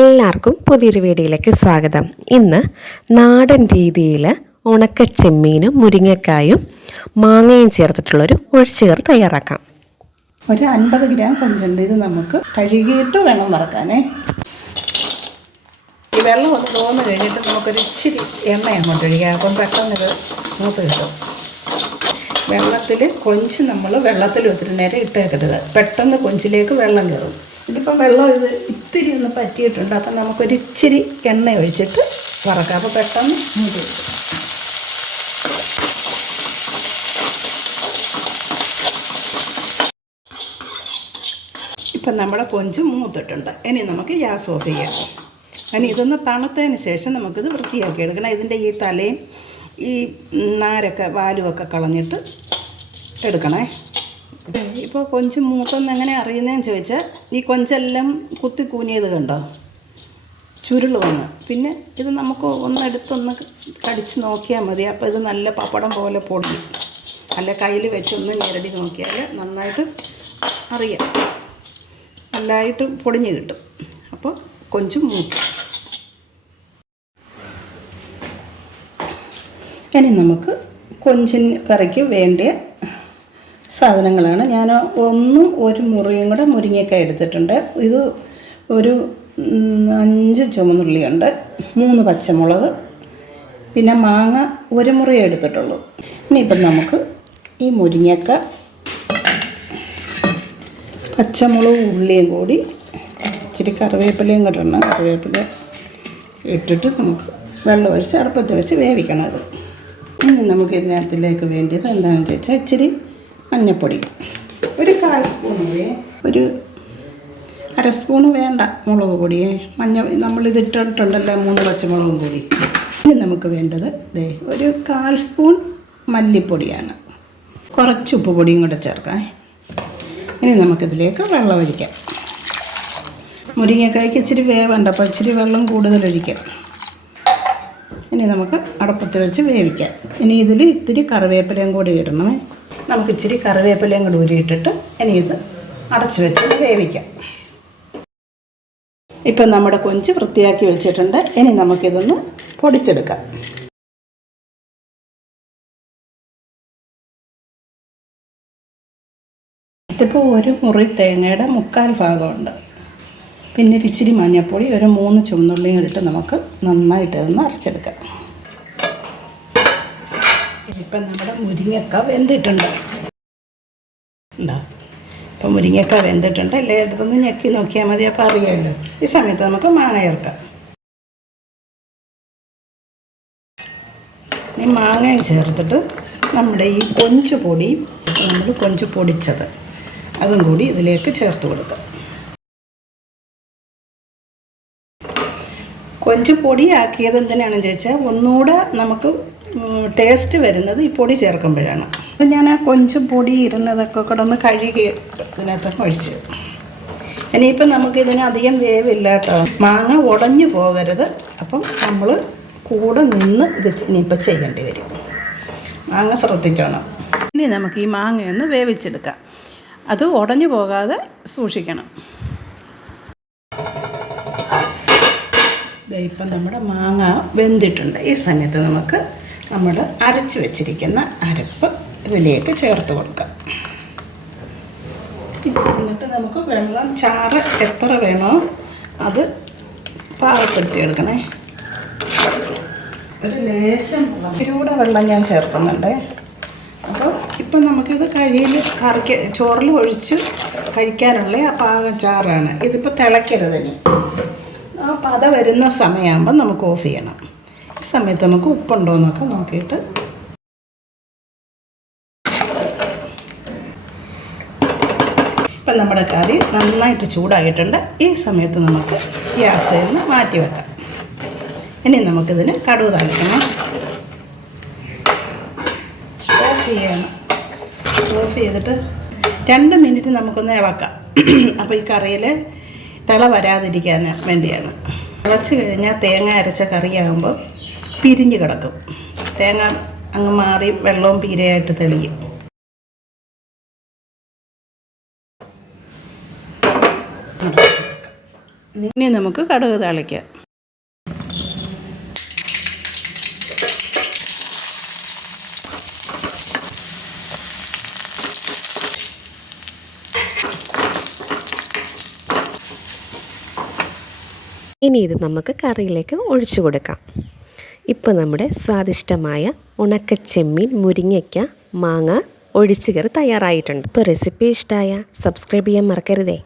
എല്ലാവർക്കും പുതിയൊരു വീഡിയോയിലേക്ക് സ്വാഗതം. ഇന്ന് നാടൻ രീതിയിൽ ഉണക്ക ചെമ്മീനും മുരിങ്ങക്കായും മാങ്ങയും ചേർത്തിട്ടുള്ളൊരു ഒഴിച്ചുകർ തയ്യാറാക്കാം. ഒരു അൻപത് ഗ്രാം കൊഞ്ചുണ്ട്. ഇത് നമുക്ക് കഴുകിയിട്ട് വേണം വറക്കാനേ. ഈ വെള്ളം ഒന്ന് തോന്നു കഴിഞ്ഞിട്ട് നമുക്കൊരു ഇച്ചിരി എണ്ണ അങ്ങോട്ട് ഒഴിക്കാം. അപ്പം പെട്ടെന്ന് ഇത് മൂത്ത് കിട്ടും. വെള്ളത്തിൽ കൊഞ്ച് നമ്മൾ വെള്ളത്തിൽ ഒത്തിരി നേരം ഇട്ടേക്കരുത്. പെട്ടെന്ന് കൊഞ്ചിലേക്ക് വെള്ളം കയറും. ഇതിപ്പോൾ വെള്ളം ഇത് ഇത്തിരി ഒന്ന് പറ്റിയിട്ടുണ്ട്. അപ്പം നമുക്കൊരു ഇച്ചിരി എണ്ണ ഒഴിച്ചിട്ട് വറക്കാം. അപ്പോൾ പെട്ടെന്ന് മൂടി ഇപ്പം നമ്മുടെ കൊഞ്ച് മൂത്തിട്ടുണ്ട്. ഇനി നമുക്ക് ഗ്യാസ് ഓഫ് ചെയ്യാം. ഇനി ഇതൊന്ന് തണുത്തതിന് ശേഷം നമുക്കിത് വൃത്തിയാക്കി എടുക്കണം. ഇതിന്റെ ഈ തലയും ഈ നാരൊക്കെ വാലുമൊക്കെ കളഞ്ഞിട്ട് എടുക്കണേ. ഇപ്പോൾ കൊഞ്ച് മൂത്തെന്ന് എങ്ങനെ അറിയുന്നതെന്ന് ചോദിച്ചാൽ ഈ കൊഞ്ചെല്ലാം കുത്തി കൂനിയത് കണ്ടോ? ചുരുൾ വന്ന്. പിന്നെ ഇത് നമുക്ക് ഒന്നെടുത്തൊന്ന് കടിച്ച് നോക്കിയാൽ മതി. അപ്പോൾ ഇത് നല്ല പപ്പടം പോലെ പൊടിയും അല്ല കയ്യിൽ വെച്ചൊന്ന് ഞെരടി നോക്കിയാൽ നന്നായിട്ട് അറിയാം. നല്ലതായിട്ട് പൊടിഞ്ഞ് കിട്ടും. അപ്പോൾ കൊഞ്ച് മൂക്കും ഇനി നമുക്ക് കൊഞ്ചിൻ കറിക്ക് വേണ്ടിയ സാധനങ്ങളാണ്. ഞാൻ ഒന്നും ഒരു മുറിയും കൂടെ മുരിങ്ങയൊക്കെ എടുത്തിട്ടുണ്ട്. ഇത് ഒരു അഞ്ച് ചുമന്നുള്ളിയുണ്ട്. മൂന്ന് പച്ചമുളക്. പിന്നെ മാങ്ങ ഒരു മുറി എടുത്തിട്ടുള്ളൂ. ഇനിയിപ്പം നമുക്ക് ഈ മുരിങ്ങക്ക പച്ചമുളകും ഉള്ളിയും കൂടി ഇച്ചിരി കറിവേപ്പിലയും കൂടെ ഇടണം. കറിവേപ്പില ഇട്ടിട്ട് നമുക്ക് വെള്ളം ഒഴിച്ച് അടുപ്പത്ത് വെച്ച് വേവിക്കണം അത്. ഇനി നമുക്ക് ഇതിനകത്തിലേക്ക് വേണ്ടിയത് എന്താണെന്ന് ചോദിച്ചാൽ ഇച്ചിരി മഞ്ഞൾപ്പൊടി ഒരു കാൽ സ്പൂൺ ഒരു അര സ്പൂണ് വേണ്ട മുളക് പൊടിയേ. മഞ്ഞ നമ്മളിത് ഇട്ടിട്ടുണ്ടല്ലോ മൂന്ന് പച്ചമുളകും കൂടി. ഇനി നമുക്ക് വേണ്ടത് ദേ ഒരു കാൽ സ്പൂൺ മല്ലിപ്പൊടിയാണ്. കുറച്ച് ഉപ്പ് പൊടിയും കൂടെ ചേർക്കാം. ഇനി നമുക്കിതിലേക്ക് വെള്ളം ഒഴിക്കാം. മുരിങ്ങക്കായ്ക്ക് ഇച്ചിരി വേവുണ്ട് അപ്പോൾ ഇച്ചിരി വെള്ളം കൂടുതൽ ഒഴിക്കാം. ഇനി നമുക്ക് അടപ്പത്ത് വെച്ച് വേവിക്കാം. ഇനി ഇതിൽ ഇത്തിരി കറിവേപ്പിലയും കൂടി ഇടണമേ. നമുക്ക് ഇച്ചിരി കറിവേപ്പിലയും കൂടി ഊരിയിട്ടിട്ട് ഇനി ഇത് അടച്ചു വെച്ച് വേവിക്കാം. ഇപ്പം നമ്മുടെ കൊഞ്ച് വൃത്തിയാക്കി വെച്ചിട്ടുണ്ട്. ഇനി നമുക്കിതൊന്ന് പൊടിച്ചെടുക്കാം. ഇതിപ്പോൾ ഒരു മുറി തേങ്ങയുടെ മുക്കാൽ ഭാഗമുണ്ട്. പിന്നെ ഒരിച്ചിരി മഞ്ഞൾപ്പൊടി ഒരു മൂന്ന് ചുവന്നുള്ളിയും ഇട്ട് നമുക്ക് നന്നായിട്ട് ഒന്ന് അരച്ചെടുക്കാം. ഇപ്പം നമ്മുടെ മുരിങ്ങക്ക വെന്തിട്ടുണ്ട്. എന്താ ഇപ്പം മുരിങ്ങക്ക വെന്തിട്ടുണ്ട്. എല്ലായിടത്തുനിന്ന് ഞെക്കി നോക്കിയാൽ മതി അപ്പോൾ അറിയാമല്ലോ ഈ സമയത്ത് നമുക്ക് മാങ്ങ ചേർക്കാം. ഈ മാങ്ങയും ചേർത്തിട്ട് നമ്മുടെ ഈ കൊഞ്ച് പൊടി നമ്മൾ കൊഞ്ച് പൊടിച്ചത് അതും കൂടി ഇതിലേക്ക് ചേർത്ത് കൊടുക്കാം. കൊഞ്ച് പൊടിയാക്കിയത് എന്തിനാണെന്ന് ചോദിച്ചാൽ ഒന്നുകൂടെ നമുക്ക് ടേസ്റ്റ് വരുന്നത് ഈ പൊടി ചേർക്കുമ്പോഴാണ്. അത് ഞാൻ ആ കൊഞ്ച് പൊടി ഇരുന്നതൊക്കെ കൂടെ ഒന്ന് കഴുകി ഇതിനകത്ത് ഒഴിച്ച്. ഇനിയിപ്പം നമുക്ക് ഇതിന് അധികം വേവില്ല കേട്ടോ. മാങ്ങ ഉടഞ്ഞു പോകരുത്. അപ്പം നമ്മൾ കൂടെ നിന്ന് ഇത് ഇനിയിപ്പോൾ ചെയ്യേണ്ടി വരും. മാങ്ങ ശ്രദ്ധിച്ചോണം. ഇനി നമുക്ക് ഈ മാങ്ങയൊന്ന് വേവിച്ചെടുക്കാം. അത് ഉടഞ്ഞു പോകാതെ സൂക്ഷിക്കണം. ഇപ്പം നമ്മുടെ മാങ്ങ വെന്തിട്ടുണ്ട്. ഈ സമയത്ത് നമുക്ക് നമ്മൾ അരച്ച് വെച്ചിരിക്കുന്ന അരപ്പ് ഇതിലേക്ക് ചേർത്ത് കൊടുക്കാം. എന്നിട്ട് നമുക്ക് വെള്ളം ചാറ് എത്ര വേണോ അത് പാകപ്പെടുത്തി എടുക്കണേ ഒരു ലേശം ഇതിലൂടെ വെള്ളം ഞാൻ ചേർക്കുന്നുണ്ട്. അപ്പോൾ ഇപ്പം നമുക്കിത് കഴിയിൽ കറിക്ക് ചോറിൽ ഒഴിച്ച് കഴിക്കാനുള്ള ആ പാകം ചാറാണ്. ഇതിപ്പോൾ തിളയ്ക്കരുത് ഇനി. ആ പത വരുന്ന സമയമാകുമ്പോൾ നമുക്ക് ഓഫ് ചെയ്യണം. ഈ സമയത്ത് നമുക്ക് ഉപ്പുണ്ടോ എന്നൊക്കെ നോക്കിയിട്ട്. ഇപ്പം നമ്മുടെ കറി നന്നായിട്ട് ചൂടായിട്ടുണ്ട്. ഈ സമയത്ത് നമുക്ക് ഗ്യാസിൽ നിന്ന് മാറ്റി വെക്കാം. ഇനി നമുക്കിതിന് കടുവ് താഴ്ത്തണം ഓഫ് ചെയ്യണം. ഓഫ് ചെയ്തിട്ട് രണ്ട് മിനിറ്റ് നമുക്കൊന്ന് ഇളക്കാം. അപ്പോൾ ഈ കറിയിൽ തിള വരാതിരിക്കാൻ വേണ്ടിയാണ്. തിളച്ച് കഴിഞ്ഞാൽ തേങ്ങ അരച്ച കറിയാകുമ്പോൾ പിരിഞ്ഞ് കിടക്കും. തേങ്ങ അങ്ങ് മാറി വെള്ളവും പീരയായിട്ട് തെളിയും. ഇനി നമുക്ക് കടുക് താളിക്കാം. ഇനി ഇത് നമുക്ക് കറിയിലേക്ക് ഒഴിച്ചു കൊടുക്കാം. ഇപ്പോൾ നമ്മുടെ സ്വാദിഷ്ടമായ ഉണക്കച്ചെമ്മീൻ മുരിങ്ങയ്ക്ക മാങ്ങ ഒഴിച്ചുകറി തയ്യാറായിട്ടുണ്ട്. ഇപ്പോൾ റെസിപ്പി ഇഷ്ടമായ സബ്സ്ക്രൈബ് ചെയ്യാൻ മറക്കരുതേ.